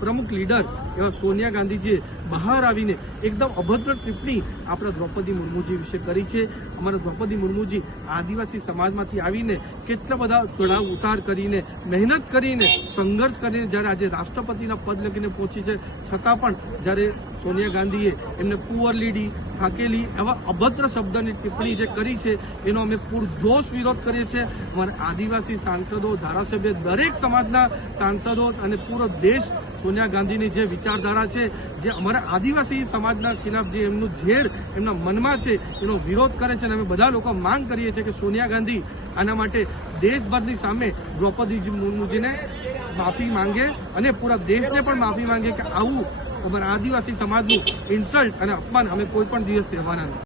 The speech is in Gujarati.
પ્રમુખ લીડર એવા સોનિયા ગાંધીજીએ બહાર આવીને એકદમ અભદ્ર ટિપ્પણી આપણા દ્રૌપદી મુર્મુજી વિશે કરી છે. અમારા દ્રૌપદી મુર્મુજી આદિવાસી સમાજમાંથી આવીને કેટલા બધા ચડાવ ઉતાર કરીને, મહેનત કરીને, સંઘર્ષ કરીને જ્યારે આજે રાષ્ટ્રપતિના પદ લગીને પહોંચી છે, છતાં પણ જ્યારે સોનિયા ગાંધીએ એમને પુઅર લીડી, થાકેલી એવા અભદ્ર શબ્દની ટિપ્પણી જે કરી છે, એનો અમે પૂરજોશ વિરોધ કરીએ છીએ. અમારા આદિવાસી સાંસદો, ધારાસભ્ય, દરેક સમાજના સાંસદો અને પૂરો દેશ સોનિયા ગાંધીની જે વિચારધારા છે, જે અમારા આદિવાસી સમાજના ખિલાફ જે એમનું ઝેર એમના મનમાં છે, એનો વિરોધ કરે છે અને અમે બધા લોકો માંગ કરીએ છીએ કે સોનિયા ગાંધી આના માટે દેશભરની સામે દ્રૌપદીજી મુર્મુજીને માફી માંગે અને પૂરા દેશને પણ માફી માંગે કે આવું અમારા આદિવાસી સમાજનું ઇન્સલ્ટ અને અપમાન અમે કોઈ પણ દિવસ સહેવાના નથી.